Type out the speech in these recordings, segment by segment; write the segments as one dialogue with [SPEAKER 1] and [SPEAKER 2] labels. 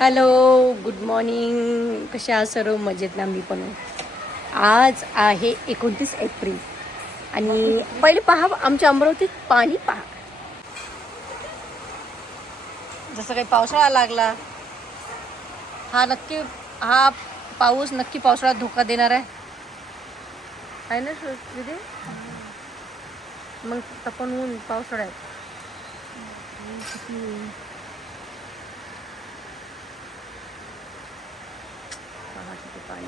[SPEAKER 1] Hello good morning कशा सर्व? मजेत ना मी पण. आज आहे एकोणतीस एप्रिल. आणि पहिले पहा आमच्या अमरावतीत पाणी पहा. जसं काही पावसाळा लागला हा नक्की हा पाऊस नक्की पावसाळ्यात धोका देणार आहे. आहे ना श्रुती मग तपन ऊन पावसाळ्यात. किती पाणी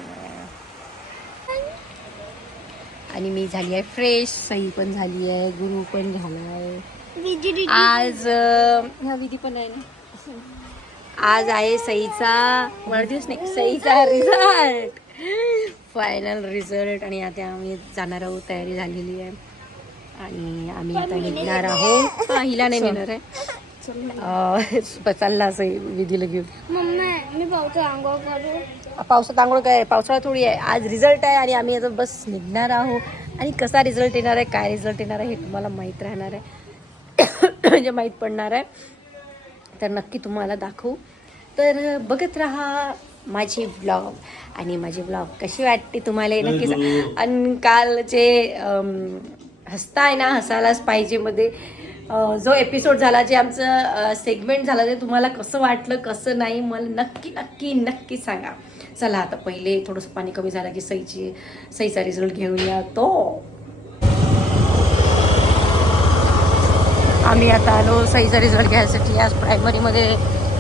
[SPEAKER 1] आणि मी झाली आहे फ्रेश सई पण झाली आहे गुरु पण झाला आहे आज अं, हा विधी पण आहे ना. आज आहे सईचा वाढदिवस नाही सईचा रिझल्ट फायनल रिझल्ट आणि आता आम्ही जाणार आहोत तयारी झालेली आहे. आणि आम्ही आता निघणार आहोत. हिला नाही नेणार आहे. चालला असं विधीला घेऊन.
[SPEAKER 2] भाऊचं आंघोळ करू.
[SPEAKER 1] पावसात आंघोळ काय पावसाळा थोडी आहे. आज रिझल्ट आहे आणि आम्ही आता बस निघणार आहोत. आणि कसा रिझल्ट येणार आहे काय रिझल्ट येणार आहे हे तुम्हाला माहीत राहणार आहे. म्हणजे माहीत पडणार आहे. तर नक्की तुम्हाला दाखवू. तर बघत राहा माझी ब्लॉग आणि माझी ब्लॉग कशी वाटते तुम्हाला नक्की सांग आणि कालचे हसताय ना हसायलाच पाहिजे मध्ये. जो एपिसोड झाला जे आमचं सेगमेंट झालं ते तुम्हाला कसं वाटलं कसं नाही मला नक्की नक्की नक्की सांगा. चला आता पहिले थोडंसं पाणी कमी झालं की सईची सईचा रिझल्ट घेऊन या तो. आम्ही आता आलो सईचा रिझल्ट घ्यायसाठी. आज प्रायमरीमध्ये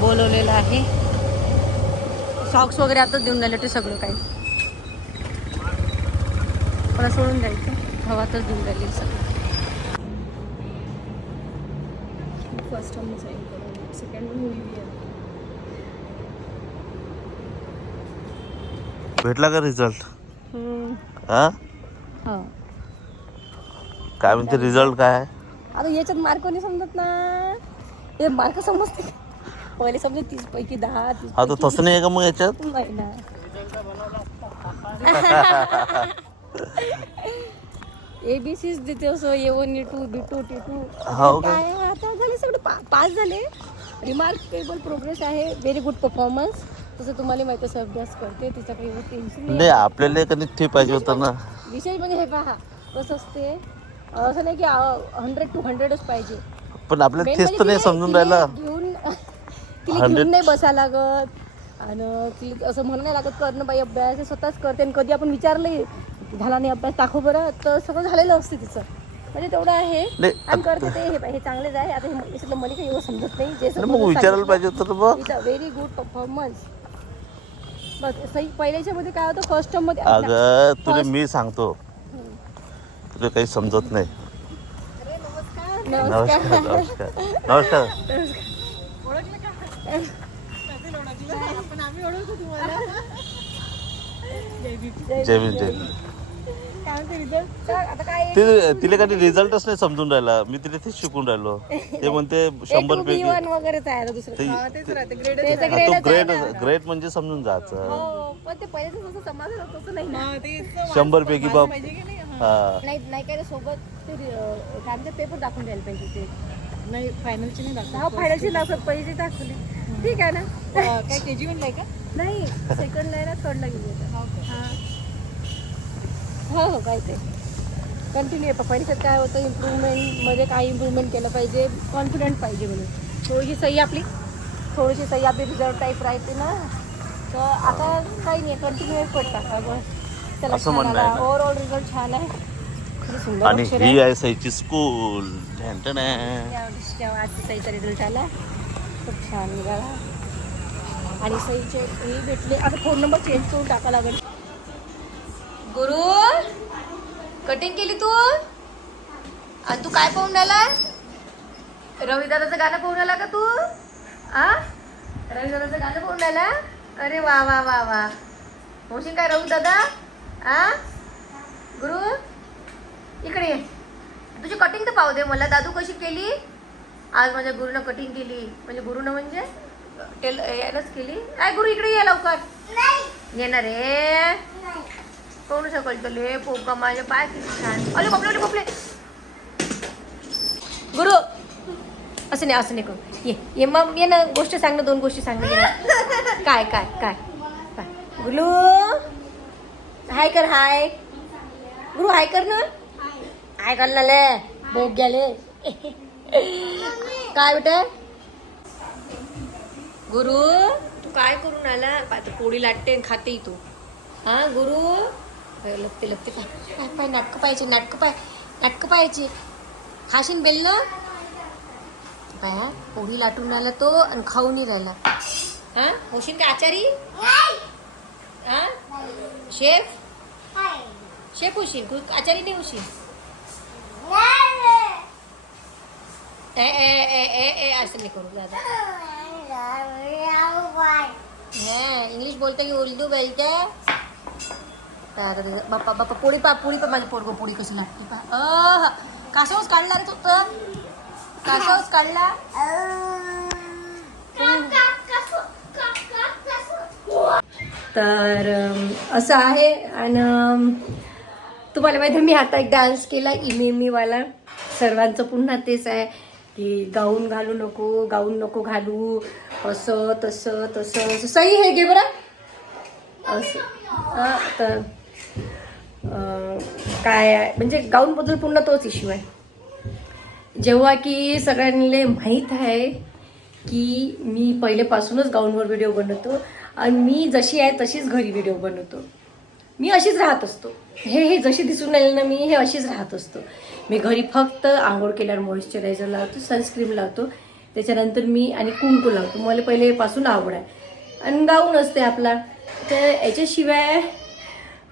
[SPEAKER 1] बोलवलेलं आहे. सॉक्स वगैरे आता देऊन राहिले ते सगळं काही. मला सोडून द्यायचं. हवातच देऊन राहिली सगळं.
[SPEAKER 2] फर्स्ट टाइम साईन करू सेकंड मूवी
[SPEAKER 3] भेटला का रिझल्ट
[SPEAKER 1] हम्म.
[SPEAKER 3] हा?
[SPEAKER 1] हा.
[SPEAKER 3] काय म्हणते रिझल्ट काय
[SPEAKER 1] आता याच्यात मार्क नाही समजत ना हे मार्क समजते. का? पहिले समजत तीस पैकी दहा तीस
[SPEAKER 3] हा तर तसं नाही आहे का मग याच्यात?
[SPEAKER 1] नाही ना. ए बी सीच देते असं A one A two B two T two
[SPEAKER 3] हो का
[SPEAKER 1] काय? सगळे पा- पास झाले. रिमार्केबल प्रोग्रेस आहे. व्हेरी गुड परफॉर्मन्स तसं तुम्हाला माहिती असं अभ्यास करते. तिचं काही टेन्शन नाही.
[SPEAKER 3] आपल्याला कधी ते पाहिजे होतं ना.
[SPEAKER 1] विशेष म्हणजे हे पहा कसं असते असं नाही की हंड्रेड टू हंड्रेडच पाहिजे.
[SPEAKER 3] पण आपल्याला तेच तर
[SPEAKER 1] म्हणजे
[SPEAKER 3] नाही समजून राहिला.
[SPEAKER 1] घेऊन तिला घेऊन नाही बसा लागत. आणि तिला असं म्हणणं नाही लागत करणं बाई अभ्यास हे स्वतःच करते. आणि कधी आपण विचारलं झाला नाही अभ्यास दाखव बरं. तर सगळं झालेलं असते तिचं. म्हणजे तेवढं आहे.
[SPEAKER 3] नाही,
[SPEAKER 1] आणि करते ते हे हे चांगलेच आहे. आता हे याच्यातलं मला काही एवढं समजत नाही. जे
[SPEAKER 3] अरे मग विचारायला पाहिजे होतं
[SPEAKER 1] अ व्हेरी गुड परफॉर्मन्स बस सही पहिल्याच्या मध्ये काय होतं? फर्स्ट टर्ममध्ये
[SPEAKER 3] अगं तुला मी सांगतो. तुला काही समजत नाही.
[SPEAKER 1] नमस्कार.
[SPEAKER 3] नमस्कार नमस्कार. नमस्कार. जय भीम जय भीम. ते तिला काही रिझल्टच नाही समजून राहिला. मी तिला तेच शिकून राहिलो. ते म्हणते शंभर पैकी
[SPEAKER 1] वन वगैरेच आहे आता दुसरं.
[SPEAKER 3] ते-
[SPEAKER 1] त्याचं grade
[SPEAKER 3] तो
[SPEAKER 1] च आहे
[SPEAKER 3] ग्रेट म्हणजे समजून जायचं.
[SPEAKER 1] हो पण ते जसं होतं तसं नाही ना.
[SPEAKER 3] शंभर पैकी बाप. हा.
[SPEAKER 1] नाही नाही काय ते सोबत ते अं, काय म्हणते पेपर दाखवून द्यायला पाहिजे ते
[SPEAKER 2] नाही फायनलची नाही दाखव
[SPEAKER 1] फायनलची दाखवत. पहिली दाखवली. ठीक आहे ना?
[SPEAKER 2] काय के जी वन का?
[SPEAKER 1] नाही सेकंड ना थर्डला गेली. हा. हो हो काय ते. कंटिन्यू आहे परीक्षेत काय होतं इम्प्रूव्हमेंटमध्ये काय इम्प्रूव्हमेंट केलं पाहिजे कॉन्फिडंट पाहिजे म्हणून. थोडीशी सही आपली. थोडीशी सही आपली रिझल्ट टाईप राहते ना. तर आता काही नाही कंटिन्यू अगं चला
[SPEAKER 3] असं
[SPEAKER 1] छान आला? ओव्हरऑल रिझल्ट छान आहे.
[SPEAKER 3] आणि ही
[SPEAKER 1] आहे.
[SPEAKER 3] सईची स्कूल
[SPEAKER 1] आजची सईचा रिझल्ट आला खूप छान निघाला. आणि सईचे हे भेटले. आता फोन नंबर चेंज करून टाका लागेल. गुरु कटिंग केली तू? आणि तू काय पाहून राहिला रविदादाचं गाणं पाहून राहिला का तू? आ? रविदादाचं गाणं पाहून राहिला? अरे वा वा वा वा. होशील काय रविदादा आ? गुरु इकडे तुझी कटिंग तर पाहू दे मला. दादू कशी केली? आज माझ्या गुरुनं कटिंग केली. म्हणजे गुरुनं म्हणजे? टेल यायलाच केली. काय गुरु इकडे ये लवकर. येणार रे सकल तले पोका माझे पाय किती छान. अरे कपले कपले गुरु असं नाही असं नाही करू. ये ये मग ये ना गोष्ट सांग ना दोन गोष्टी सांग. काय काय काय? गुलू हाय कर हाय. गुरु हाय कर ना. हाय कर ना ले. बोग गेले काय बेटा? गुरु तू काय करून आला? पोळी लाटते खाते तू. हा गुरु. अरे, लपते लपते. पाय पाय पाय नाटकं पाहिजे नाटकं पाय नाटकं पाहिजे खाशीन बेल ना पाया पोळी लाटून राहिला तो आणि खाऊनही राहिला. हा? होशीन का आचारी? हा? शेफ? शेफ तू आचारी नाही होशीन? ए ए ए ए ए नाही करू दादा. इंग्लिश बोलते की उर्दू बोलते? तयार करायचं बाप्पा बाप्पा पोळी पा पोळी पण माझी पोरगो पोळी कशी लागते पा. अह कासवच काढला रे तू तर. कासवच काढला. तर असं आहे. आणि तुम्हाला माहिती आहे मी आता एक डान्स केला इमेमीवाला. सर्वांचं पुन्हा तेच आहे की गाऊन घालू नको गाऊन नको घालू. असं तसं तसं सही हे घे बरं. असं. तर काय म्हणजे गाऊनबद्दल पुन्हा तोच इश्यू आहे. जेव्हा की सगळ्यांना माहीत आहे की मी पहिलेपासूनच गाऊनवर व्हिडिओ बनवतो आणि मी जशी आहे तशीच घरी व्हिडिओ बनवतो. मी अशीच राहत असतो. हे हे जशी दिसून राहिले ना मी हे अशीच राहत असतो. मी घरी फक्त आंघोळ केल्यावर मॉइश्चरायझर लावतो सनस्क्रीम लावतो. त्याच्यानंतर मी आणि कुंकू लावतो. मला पहिलेपासून आवड आहे. आणि गाऊन असते आपला. तर याच्याशिवाय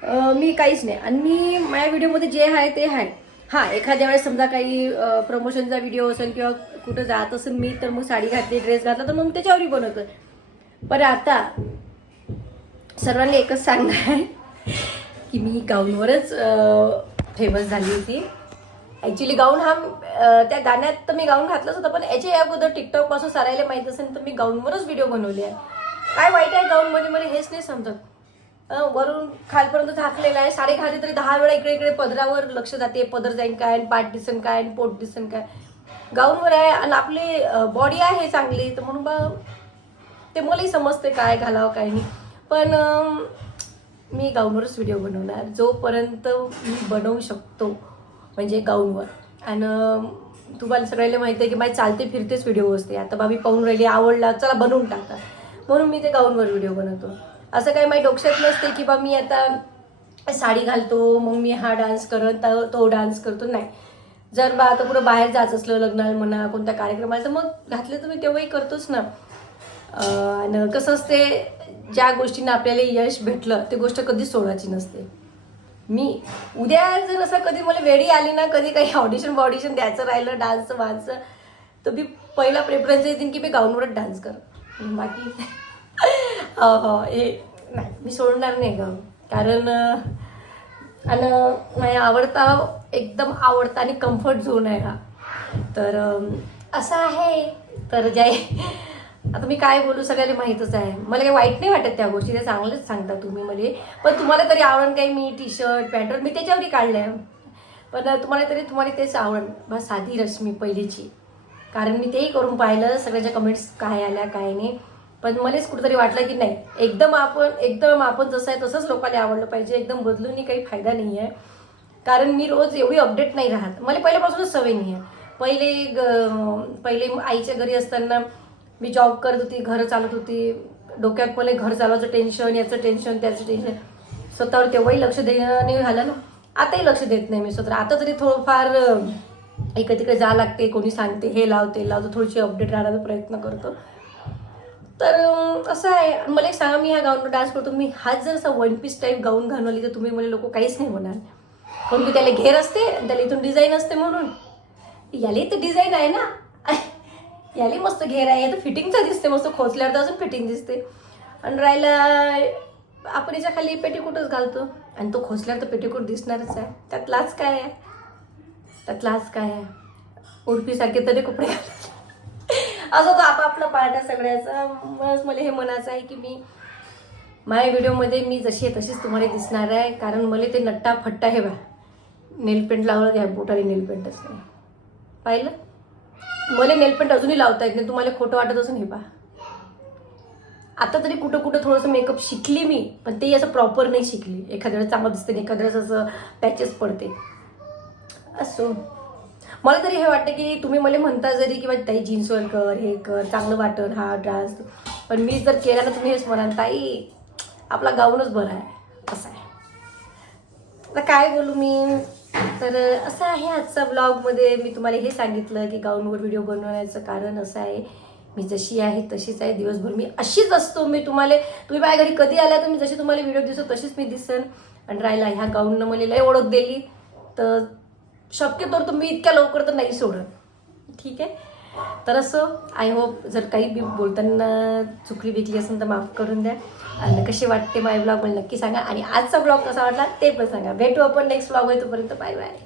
[SPEAKER 1] मी काहीच नाही. आणि मी माझ्या व्हिडिओमध्ये जे आहे ते आहे. हां एखाद्या वेळेस समजा काही प्रमोशनचा व्हिडिओ असेल किंवा कुठं जात असेल मी तर मग साडी घातली ड्रेस घातला तर मग त्याच्यावरही बनवतो पण आता सर्वांनी एकच सांगणं आहे की मी गाऊनवरच फेमस झाली होती. ॲक्च्युली गाऊन हा त्या गाण्यात तर मी गाऊन घातलंच होतं पण याच्या अगोदर टिकटॉकपासून सारायला माहीत असेल तर मी गाऊनवरच व्हिडिओ बनवले आहे. काय वाईट आहे गाऊनमध्ये मला हेच नाही समजत. वरून खालपर्यंत झाकलेला आहे. साडी घातली तरी दहा वेळा इकडे इकडे पदरावर लक्ष जाते. पदर जाईन काय आणि पाठ दिसन काय आणि पोट दिसन काय. गाऊनवर आहे आणि आपली बॉडी आहे चांगली. तर म्हणून बा ते मलाही समजते काय घालावं काय नाही. पण मी गाऊनवरच व्हिडिओ बनवणार. जोपर्यंत मी बनवू शकतो म्हणजे गाऊनवर. आणि तुम्हाला सगळ्याला माहिती आहे की माझी चालते फिरतेच व्हिडिओ असते. आता बाबी पाहून राहिली आवडला चला बनवून टाका म्हणून मी ते गाऊनवर व्हिडिओ बनवतो. असं काही माझ्या डोक्यात नसते की बा मी आता साडी घालतो मग मी हा डान्स करत तो डान्स करतो. नाही. जर बा आता कुठं बाहेर जायचं असलं लग्नाला म्हणा कोणत्या कार्यक्रमाला तर मग घातलं तर मी तेव्हाही करतोच ना. आणि कसं असते ज्या गोष्टींना आपल्याला यश भेटलं ते गोष्ट कधीच सोडायची नसते. मी उद्या जर असं कधी मला वेळी आली ना कधी काही ऑडिशन बॉडिशन द्यायचं राहिलं डान्सचं वाचं तर मी पहिला प्रेफरन्स देईन की मी गाऊनवरच डान्स कर बाकी हो हे नाही मी सोडणार नाही ग. कारण आणि माझ्या आवडता एकदम आवडता आणि कम्फर्ट झोन आहे हा. तर असं आहे. तर जय आता मी काय बोलू सगळ्याला माहीतच आहे. मला काही वाईट नाही वाटत त्या गोष्टी ते चांगलंच सांगता तुम्ही मला. पण तुम्हाला तरी आवडण काही मी टी शर्ट पॅन्ट मी त्याच्यावरही काढलं आहे पण तुम्हाला तरी तुम्हाला तेच आवड बा साधी रश्मी पहिलीची. कारण मी तेही करून पाहिलं. सगळ्याच्या कमेंट्स काय आल्या काय नाही. पण मलाच कुठेतरी वाटलं की नाही एकदम आपण एकदम आपण जसं आहे तसंच लोकांना आवडलं पाहिजे एकदम बदलूनही काही फायदा नाही आहे कारण मी रोज एवढी अपडेट नाही राहत. मला पहिल्यापासूनच सवय नाही आहे पहिले ग- पहिले आईच्या घरी असताना मी जॉब करत होती घरं चालत होती. डोक्यात पहिले घर चालवायचं टेन्शन याचं टेन्शन त्याचं टेन्शन स्वतःवर तेव्हाही लक्ष देणं नाही झालं ना. आताही लक्ष देत नाही मी स्वतः आता तरी थोडंफार इकडे तिकडे जा लागते कोणी सांगते हे लावते लावतो थोडीशी अपडेट राहण्याचा प्रयत्न करतो. तर असं आहे. मला एक सांगा मी ह्या गाऊनवर डान्स करतो. मी हाच जर असा वन पीस टाईप गाऊन घालवली तर तुम्ही मला लोक काहीच नाही म्हणाल. पण की त्याला घेर असते आणि त्याला इथून डिझाईन असते म्हणून. याला तर डिझाईन आहे ना. याला मस्त घेर आहे. तर फिटिंगचा दिसते मस्त खोचल्यावर तर अजून फिटिंग दिसते. आणि राहिला आपण याच्या खाली पेटीकोटच घालतो. आणि तो खोचल्यावर तर पेटीकोट दिसणारच आहे. त्यात लाच काय आहे? त्यात लाच काय आहे? उडपीसारखे तरी कपडे घालायचे असं तो आपापला पार्ट आहे सगळ्याचा. बस मला हे म्हणायचं आहे की मी माझ्या व्हिडिओमध्ये मी जशी आहे तशीच तुम्हाला दिसणार आहे. कारण मला ते नट्टा फट्टा हे बा नेलपेंट लावलं घ्या बोटाने नेलपेंटच नाही पाहिलं? मला नेलपेंट अजूनही लावता येत नाही. तुम्हाला खोटं वाटत असून हे पा आता तरी कुठं कुठं थोडंसं मेकअप शिकली मी पण ते असं प्रॉपर नाही शिकली. एखाद्या वेळेस चांगलं दिसते एखाद्या वेळेस असं पॅचेस पडते. असो. मला तरी हे वाटतं की तुम्ही मला म्हणता जरी की ताई जीन्सवर कर हे कर चांगलं वाटन हा डान्स पण मी जर केला ना तुम्ही हेच म्हणाल ताई आपला गाऊनच बरा आहे. असं आहे. आता काय बोलू मी? तर असं आहे आजचा ब्लॉगमध्ये मी तुम्हाला हे सांगितलं की गाऊनवर व्हिडिओ बनवण्याचं कारण असं आहे. मी जशी आहे तशीच आहे. दिवसभर मी अशीच असतो. मी तुम्हाला तुम्ही माझ्या घरी कधी आल्या तर मी जशी तुम्हाला व्हिडिओ दिसतो तशीच मी दिसन. आणि राहिला ह्या गाऊननं मला लय ओळख दिली. तर शक्यतोवर तर इतक्या लवकर तर नाही सोडत. ठीक आहे? तर असं आय होप जर काही बी बोलताना चुकली बिकली असेल तर माफ करून द्या. आणि कशी वाटते माझे ब्लॉग मला नक्की सांगा. आणि आजचा ब्लॉग कसा वाटला ते पण सांगा. भेटू आपण नेक्स्ट ब्लॉग आहे तोपर्यंत बाय बाय